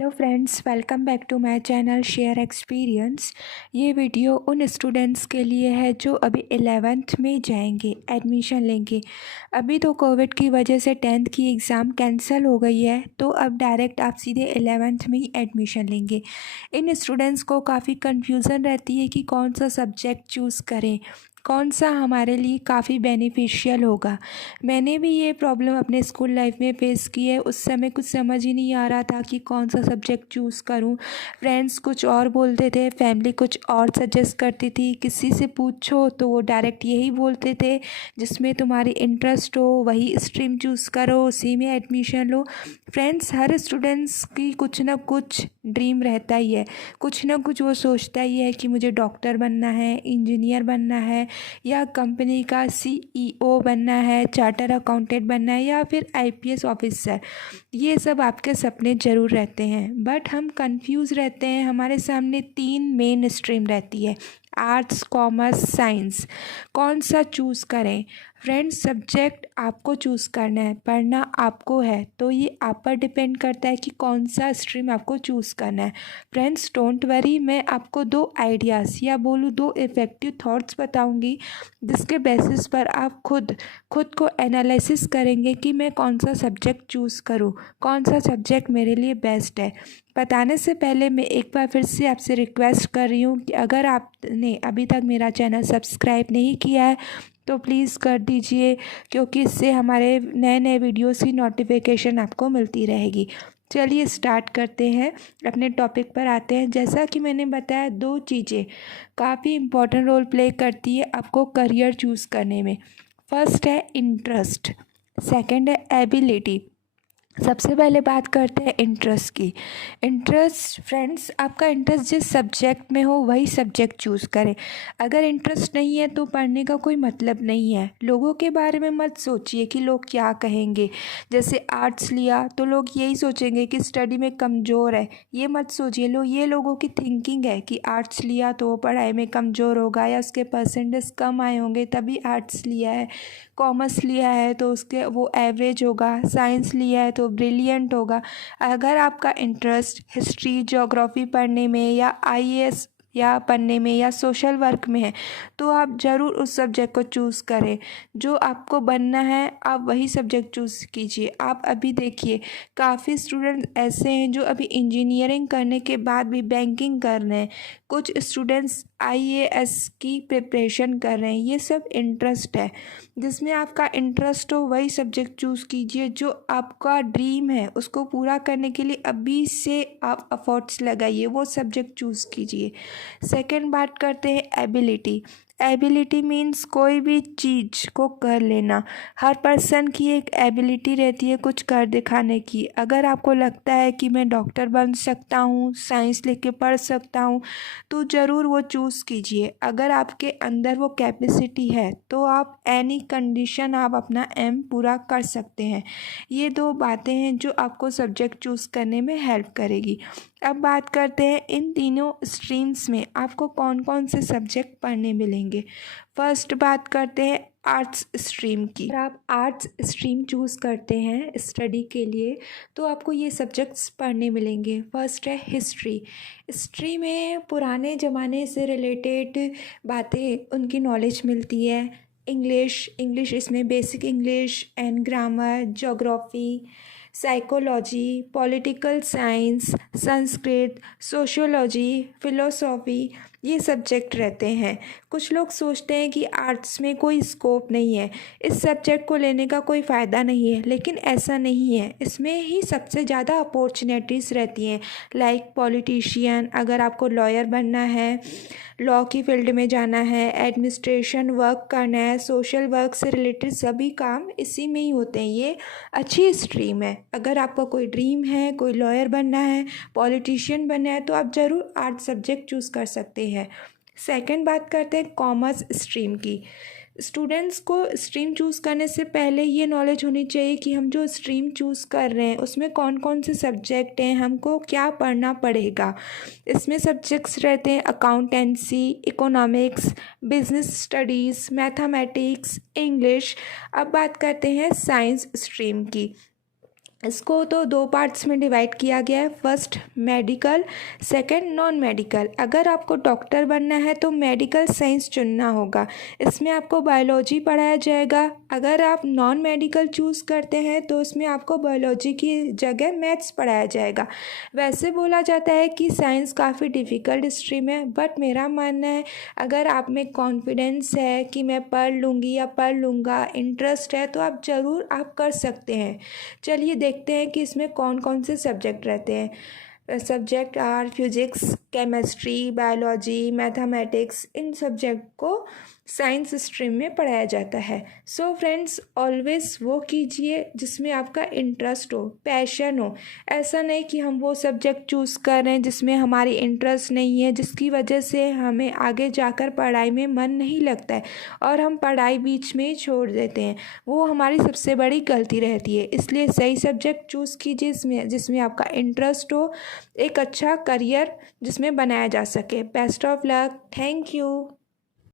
Hello friends, welcome back to my channel share experience. ये video उन students के लिए है जो अभी 11th में जाएंगे, एडमिशन लेंगे। अभी तो कोविड की वजह से 10th की एग्ज़ाम कैंसिल हो गई है, तो अब डायरेक्ट आप सीधे 11th में ही एडमिशन लेंगे। इन स्टूडेंट्स को काफ़ी कन्फ्यूज़न रहती है कि कौन सा सब्जेक्ट चूज़ करें, कौन सा हमारे लिए काफ़ी बेनिफिशियल होगा। मैंने भी ये प्रॉब्लम अपने स्कूल लाइफ में फ़ेस की है। उस समय कुछ समझ ही नहीं आ रहा था कि कौन सा सब्जेक्ट चूज़ करूं। फ्रेंड्स कुछ और बोलते थे, फैमिली कुछ और सजेस्ट करती थी। किसी से पूछो तो वो डायरेक्ट यही बोलते थे, जिसमें तुम्हारी इंटरेस्ट हो वही स्ट्रीम चूज़ करो, उसी में एडमिशन लो। फ्रेंड्स, हर स्टूडेंट्स की कुछ ना कुछ ड्रीम रहता ही है। कुछ ना कुछ वो सोचता ही है कि मुझे डॉक्टर बनना है, इंजीनियर बनना है, या कंपनी का सीईओ बनना है, चार्टर अकाउंटेंट बनना है, या फिर आईपीएस ऑफिसर। ये सब आपके सपने ज़रूर रहते हैं, बट हम कंफ्यूज रहते हैं। हमारे सामने 3 मेन स्ट्रीम रहती है, आर्ट्स, कॉमर्स, साइंस। कौन सा चूज़ करें? फ्रेंड्स, सब्जेक्ट आपको चूज़ करना है, पढ़ना आपको है, तो ये आप पर डिपेंड करता है कि कौन सा स्ट्रीम आपको चूज़ करना है। फ्रेंड्स, डोंट वरी, मैं आपको 2 आइडियाज़ या बोलूँ 2 इफ़ेक्टिव थॉट्स बताऊंगी, जिसके बेसिस पर आप खुद को एनालिसिस करेंगे कि मैं कौन सा सब्जेक्ट चूज़ करूँ, कौन सा सब्जेक्ट मेरे लिए बेस्ट है। बताने से पहले मैं एक बार फिर से आपसे रिक्वेस्ट कर रही हूँ कि अगर आपने अभी तक मेरा चैनल सब्सक्राइब नहीं किया है तो प्लीज़ कर दीजिए, क्योंकि इससे हमारे नए नए वीडियोस की नोटिफिकेशन आपको मिलती रहेगी। चलिए स्टार्ट करते हैं, अपने टॉपिक पर आते हैं। जैसा कि मैंने बताया, 2 चीज़ें काफ़ी इम्पोर्टेंट रोल प्ले करती है आपको करियर चूज़ करने में। फर्स्ट है इंटरेस्ट, सेकंड है एबिलिटी। सबसे पहले बात करते हैं इंटरेस्ट की। इंटरेस्ट, फ्रेंड्स, आपका इंटरेस्ट जिस सब्जेक्ट में हो वही सब्जेक्ट चूज़ करें। अगर इंटरेस्ट नहीं है तो पढ़ने का कोई मतलब नहीं है। लोगों के बारे में मत सोचिए कि लोग क्या कहेंगे। जैसे आर्ट्स लिया तो लोग यही सोचेंगे कि स्टडी में कमज़ोर है। ये मत सोचिए, ये लोगों की थिंकिंग है कि आर्ट्स लिया तो वो पढ़ाई में कमज़ोर होगा, या उसके परसेंटेज कम आए होंगे तभी आर्ट्स लिया है। कॉमर्स लिया है तो उसके वो एवरेज होगा, साइंस लिया है तो ब्रिलियंट होगा। अगर आपका इंटरेस्ट हिस्ट्री, ज्योग्राफी पढ़ने में, या आईएएस या पढ़ने में, या सोशल वर्क में है, तो आप ज़रूर उस सब्जेक्ट को चूज़ करें। जो आपको बनना है आप वही सब्जेक्ट चूज़ कीजिए। आप अभी देखिए, काफ़ी स्टूडेंट ऐसे हैं जो अभी इंजीनियरिंग करने के बाद भी बैंकिंग कर रहे हैं। कुछ स्टूडेंट्स आईएएस की प्रिपरेशन कर रहे हैं। ये सब इंटरेस्ट है। जिसमें आपका इंटरेस्ट हो वही सब्जेक्ट चूज़ कीजिए। जो आपका ड्रीम है उसको पूरा करने के लिए अभी से आप एफर्ट्स लगाइए, वो सब्जेक्ट चूज़ कीजिए। सेकंड बात करते हैं एबिलिटी। एबिलिटी मीन्स कोई भी चीज़ को कर लेना। हर पर्सन की एक एबिलिटी रहती है कुछ कर दिखाने की। अगर आपको लगता है कि मैं डॉक्टर बन सकता हूँ, साइंस लेके पढ़ सकता हूँ, तो ज़रूर वो चूज़ कीजिए। अगर आपके अंदर वो कैपेसिटी है तो आप एनी कंडीशन आप अपना एम पूरा कर सकते हैं। ये 2 बातें हैं जो आपको सब्जेक्ट चूज़ करने में हेल्प करेगी। अब बात करते हैं इन तीनों स्ट्रीम्स में आपको कौन कौन से सब्जेक्ट पढ़ने मिलेंगे। फर्स्ट बात करते हैं आर्ट्स स्ट्रीम की। अगर आप आर्ट्स स्ट्रीम चूज़ करते हैं स्टडी के लिए तो आपको ये सब्जेक्ट्स पढ़ने मिलेंगे। फर्स्ट है हिस्ट्री। हिस्ट्री में पुराने ज़माने से रिलेटेड बातें, उनकी नॉलेज मिलती है। इंग्लिश इसमें basic English and grammar, geography, psychology, political science, Sanskrit, sociology, philosophy, ये सब्जेक्ट रहते हैं। कुछ लोग सोचते हैं कि आर्ट्स में कोई स्कोप नहीं है, इस सब्जेक्ट को लेने का कोई फ़ायदा नहीं है, लेकिन ऐसा नहीं है। इसमें ही सबसे ज़्यादा अपॉर्चुनिटीज़ रहती हैं। लाइक पॉलिटिशियन, अगर आपको लॉयर बनना है, लॉ की फील्ड में जाना है, एडमिनिस्ट्रेशन वर्क करना है, सोशल वर्क से रिलेटेड सभी काम इसी में ही होते हैं। ये अच्छी स्ट्रीम है। अगर आपका कोई ड्रीम है, कोई लॉयर बनना है, पॉलिटिशियन बनना है, तो आप ज़रूर आर्ट सब्जेक्ट चूज़ कर सकते हैं। सेकंड बात करते हैं कॉमर्स स्ट्रीम की। स्टूडेंट्स को स्ट्रीम चूज़ करने से पहले ये नॉलेज होनी चाहिए कि हम जो स्ट्रीम चूज़ कर रहे हैं उसमें कौन कौन से सब्जेक्ट हैं, हमको क्या पढ़ना पड़ेगा। इसमें सब्जेक्ट्स रहते हैं accountancy, economics, business studies, mathematics, English. अब बात करते हैं साइंस स्ट्रीम की। इसको तो दो पार्ट्स में डिवाइड किया गया है। First medical, second non medical. अगर आपको डॉक्टर बनना है तो मेडिकल साइंस चुनना होगा, इसमें आपको बायोलॉजी पढ़ाया जाएगा। अगर आप नॉन मेडिकल चूज़ करते हैं तो उसमें आपको बायोलॉजी की जगह मैथ्स पढ़ाया जाएगा। वैसे बोला जाता है कि साइंस काफ़ी डिफ़िकल्ट स्ट्रीम है, बट मेरा मानना है अगर आप में कॉन्फिडेंस है कि मैं पढ़ लूँगी या पढ़ लूँगा, इंटरेस्ट है, तो आप ज़रूर आप कर सकते हैं। चलिए देखते हैं कि इसमें कौन कौन से सब्जेक्ट रहते हैं। Subject are physics, chemistry, biology, mathematics. इन सब्जेक्ट को साइंस स्ट्रीम में पढ़ाया जाता है। सो फ्रेंड्स, ऑलवेज़ वो कीजिए जिसमें आपका इंटरेस्ट हो, पैशन हो। ऐसा नहीं कि हम वो सब्जेक्ट चूज़ कर रहे हैं जिसमें हमारी इंटरेस्ट नहीं है, जिसकी वजह से हमें आगे जाकर पढ़ाई में मन नहीं लगता है और हम पढ़ाई बीच में ही छोड़ देते हैं। वो हमारी सबसे बड़ी गलती रहती है। इसलिए सही सब्जेक्ट चूज़ कीजिए जिसमें जिसमें आपका इंटरेस्ट हो, एक अच्छा करियर जिसमें बनाया जा सके। Best of luck. Thank you.